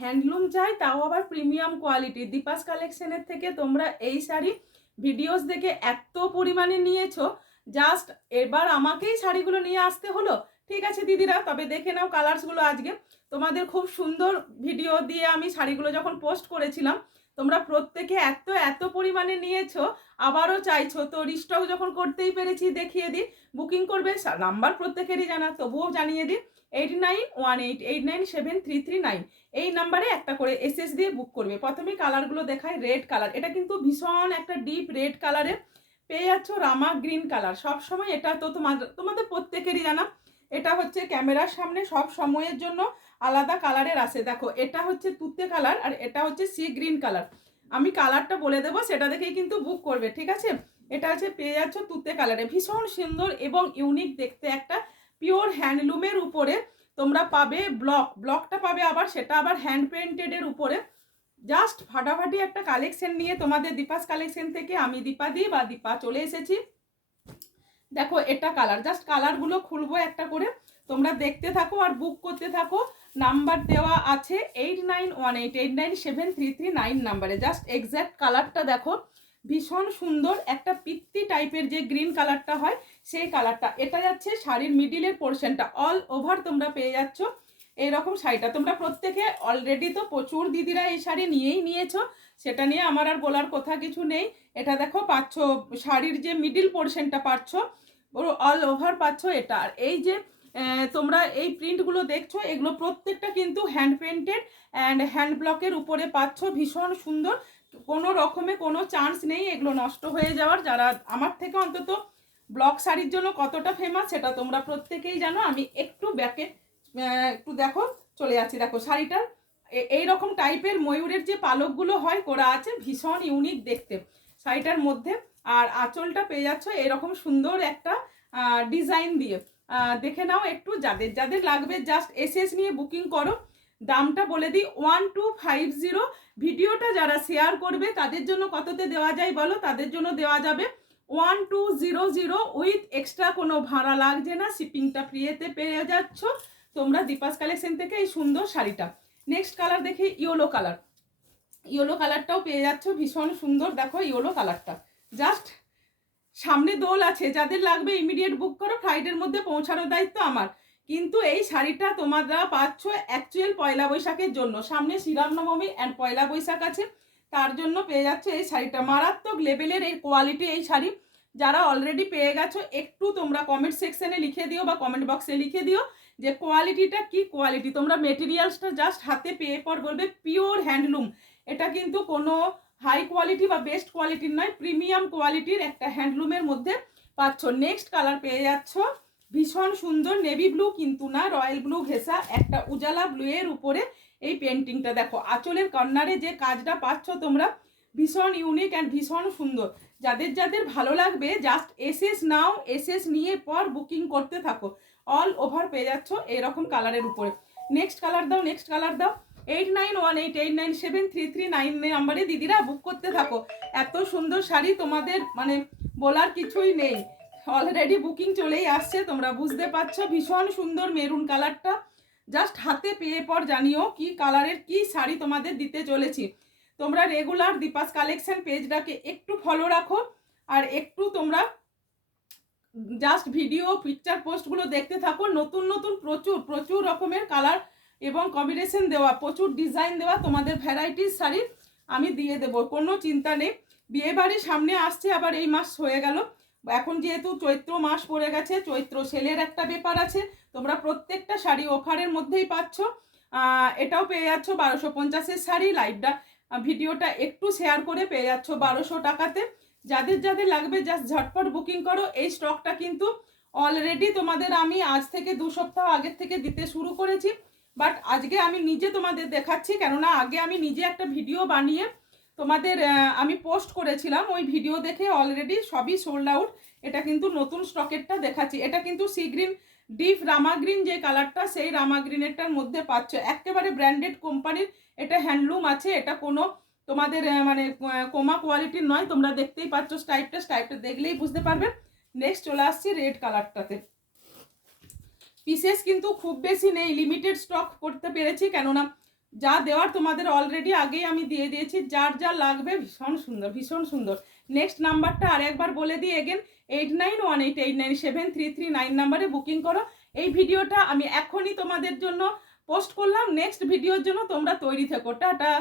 Handloom চাই, তাও আবার প্রিমিয়াম কোয়ালিটি। দীপাস কালেকশনের থেকে তোমরা এই শাড়ি ভিডিওস দেখে এত পরিমাণে নিয়েছো, জাস্ট এবার আমাকেই শাড়িগুলো নিয়ে আসতে হলো। ঠিক আছে দিদিরা, তবে দেখে নাও কালার্সগুলো। আজকে তোমাদের খুব সুন্দর ভিডিও দিয়ে আমি শাড়িগুলো যখন পোস্ট করেছিলাম, তোমরা প্রত্যেকে এত এত পরিমাণে নিয়েছো, আবারও চাইছো, তো রিস্টক যখন করতেই পেরেছি দেখিয়ে দিই। বুকিং করবে, নাম্বার প্রত্যেকেরই জানা, তবুও জানিয়ে দিই, 8918897339 এই নাম্বারে একটা করে এসএস দিয়ে বুক করবে। প্রথমেই কালারগুলো দেখায়। রেড কালার, এটা কিন্তু ভীষণ একটা ডিপ রেড কালারে পেয়ে যাচ্ছ রামা গ্রিন কালার। সব সময় এটা তো তোমাদের প্রত্যেকেরই জানা, এটা হচ্ছে ক্যামেরার সামনে সব সময়ের জন্য আলাদা কালারের আসে। দেখো, এটা হচ্ছে তুতে কালার আর এটা হচ্ছে সি গ্রিন কালার। আমি কালারটা বলে দেবো, সেটা দেখেই কিন্তু বুক করবে, ঠিক আছে? এটা হচ্ছে পেয়ে যাচ্ছ তুতে কালারে, ভীষণ সুন্দর এবং ইউনিক দেখতে একটা পিওর হ্যান্ডলুমের উপরে তোমরা পাবে। ব্লকটা পাবে আবার, সেটা আবার হ্যান্ড পেন্টেডের উপরে। জাস্ট ফাটাফাটি একটা কালেকশন নিয়ে তোমাদের দীপাস কালেকশন থেকে আমি দীপা চলে এসেছি। দেখো, এটা কালার, জাস্ট কালারগুলো খুলবো একটা করে, তোমরা দেখতে থাকো আর বুক করতে থাকো। নাম্বার দেওয়া আছে 8918897339 নাম্বারে। জাস্ট এক্স্যাক্ট কালারটা দেখো, ভীষণ সুন্দর একটা পিত্তি টাইপের যে গ্রিন কালারটা হয় সেই কালারটা। এটা যাচ্ছে শাড়ির মিডিলের পোর্শনটা, অল ওভার তোমরা পেয়ে যাচ্ছ এইরকম শাড়িটা। তোমরা প্রত্যেকে অলরেডি তো প্রচুর দিদিরা এই শাড়ি নিয়েই নিয়েছো, সেটা নিয়ে আমার আর বলার কথা কিছু নেই। এটা দেখো পাচ্ছ, শাড়ির যে মিডিল পোর্শনটা পাচ্ছ, পুরো অল ওভার পাচ্ছ এটা। আর এই যে তোমরা এই প্রিন্টগুলো দেখছো, এগুলো প্রত্যেকটা কিন্তু হ্যান্ড পেন্টেড অ্যান্ড হ্যান্ড ব্লকের উপরে পাচ্ছ, ভীষণ সুন্দর। কোনো রকমে কোনো চান্স নেই এগুলো নষ্ট হয়ে যাওয়ার। যারা আমার থেকে অন্তত ব্লক শাড়ির জন্য কতটা ফেমাস সেটা তোমরা প্রত্যেকেই জানো। আমি একটু ব্যাকে একটু দেখো চলে যাচ্ছি। দেখো শাড়িটার এইরকম টাইপের ময়ূরের যে পালকগুলো হয় করা আছে, ভীষণ ইউনিক দেখতে শাড়িটার মধ্যে। আর আঁচলটা পেয়ে যাচ্ছ এরকম সুন্দর একটা ডিজাইন দিয়ে। দেখে নাও একটু, যাদের যাদের লাগবে জাস্ট এসএস নিয়ে বুকিং করো। দামটা বলে দিই 1250। ভিডিওটা যারা শেয়ার করবে তাদের জন্য কততে দেওয়া যায় বলো? তাদের জন্য দেওয়া যাবে 1200 উইথ এক্সট্রা কোনো ভাড়া লাগছে না, শিপিংটা ফ্রিতে পেয়ে যাচ্ছ তোমরা দীপাস কালেকশন থেকে এই সুন্দর শাড়িটা। নেক্সট কালার দেখি, ইয়েলো কালার। ইয়েলো কালারটাও পেয়ে যাচ্ছ, ভীষণ সুন্দর। দেখো ইয়েলো কালারটা, জাস্ট সামনে দোল আছে, যাদের লাগবে ইমিডিয়েট বুক করো, ফ্রাইডের মধ্যে পৌঁছানোর দায়িত্ব আমার। কিন্তু এই শাড়িটা তোমরা পাচ্ছ অ্যাকচুয়াল পয়লা বৈশাখের জন্য, সামনে শ্রীরামনবমী অ্যান্ড পয়লা বৈশাখ আছে, তার জন্য পেয়ে যাচ্ছে এই শাড়িটা। মারাত্মক লেভেলের এই কোয়ালিটি এই শাড়ি। যারা অলরেডি পেয়ে গেছো একটু তোমরা কমেন্ট সেকশনে লিখে দিও বা কমেন্ট বক্সে লিখে দিও যে কোয়ালিটিটা কি কোয়ালিটি। তোমরা মেটেরিয়ালসটা জাস্ট হাতে পেয়ে পর বলবে পিওর হ্যান্ডলুম। এটা কিন্তু কোনো হাই কোয়ালিটি বা বেস্ট কোয়ালিটির নয়, প্রিমিয়াম কোয়ালিটির একটা হ্যান্ডলুমের মধ্যে পাচ্ছ। নেক্সট কালার পেয়ে যাচ্ছ ভীষণ সুন্দর নেভি ব্লু, কিন্তু না রয়্যাল ব্লু ঘেঁষা একটা উজালা ব্লু এর উপরে এই পেন্টিংটা। দেখো আঁচলের কর্নারে যে কাজটা পাচ্ছ তোমরা, ভীষণ ইউনিক অ্যান্ড ভীষণ সুন্দর। যাদের যাদের ভালো লাগবে জাস্ট এসএস নাও, এসএস নিয়ে পর বুকিং করতে থাকো। অল ওভার পেয়ে যাচ্ছ এরকম কালারের উপরে। নেক্সট কালার দাও, নেক্সট কালার দাও। 8918897339 নাম্বারে দিদিরা বুক করতে থাকো। এত সুন্দর শাড়ি তোমাদের মানে বলার কিছুই নেই, অলরেডি বুকিং চলেই আসছে, তোমরা বুঝতে পারছো। ভীষণ সুন্দর মেরুন কালারটা, জাস্ট হাতে পেয়ে পর জানিও কি কালারের কি শাড়ি তোমাদের দিতে চলেছি। তোমরা রেগুলার দীপাস কালেকশন পেজটাকে একটু ফলো রাখো, আর একটু তোমরা জাস্ট ভিডিও পিকচার পোস্টগুলো দেখতে থাকো। নতুন নতুন প্রচুর প্রচুর রকমের কালার এবং কম্বিনেশন দেওয়া, প্রচুর ডিজাইন দেওয়া তোমাদের ভ্যারাইটিস শাড়ি আমি দিয়ে দেবো, কোনো চিন্তা নেই। বিয়েবাড়ি সামনে আসছে, আবার এই মাস হয়ে গেল, এখন যেহেতু চৈত্র মাস পড়ে গেছে, চৈত্র সেলের একটা ব্যাপার আছে। তোমরা প্রত্যেকটা শাড়ি অফারের মধ্যেই পাচ্ছ। এটাও পেয়ে যাচ্ছ 1250-এর শাড়ি। লাইভটা ভিডিওটা একটু শেয়ার করে পেয়ে যাচ্ছ 1200 টাকাতে। যাদের যাদের লাগবে জাস্ট ঝটপট বুকিং করো। এই স্টকটা কিন্তু অলরেডি তোমাদের আমি আজ থেকে 2 সপ্তাহ আগের থেকে দিতে শুরু করেছি, বাট আজকে আমি নিজে তোমাদের দেখাচ্ছি, কেননা আগে আমি নিজে একটা ভিডিও বানিয়ে তোমাদের আমি পোস্ট করেছিলাম, ওই ভিডিও দেখে অলরেডি সবই সোল্ড আউট। এটা কিন্তু নতুন স্টকেরটা দেখাচ্ছি। এটা কিন্তু সি গ্রিন ডিপ রামা গ্রিন যে কালারটা, সেই রামা গ্রিনেরটার মধ্যে পাচ্ছ। একেবারে ব্র্যান্ডেড কোম্পানির এটা হ্যান্ডলুম আছে, এটা কোনো তোমাদের মানে কোমা কোয়ালিটির নয়। তোমরা দেখতেই পাচ্ছ স্টাইপটা দেখলেই বুঝতে পারবে। নেক্সট চলে আসছি রেড কালারটাতে। পিসেস কিন্তু খুব বেশি নেই, লিমিটেড স্টক করতে পেরেছি, কেননা যা দেওয়ার তোমাদের অলরেডি আগেই আমি দিয়ে দিয়েছি, যার যা লাগবে ভীষণ সুন্দর ভীষণ সুন্দর। নেক্সট নাম্বারটা আর একবার বলে দিই এগেন, 8918897339 নাম্বারে বুকিং করো। এই ভিডিওটা আমি এখনই তোমাদের জন্য পোস্ট করলাম, নেক্সট ভিডিওর জন্য তোমরা তৈরি থেকো। টাটা।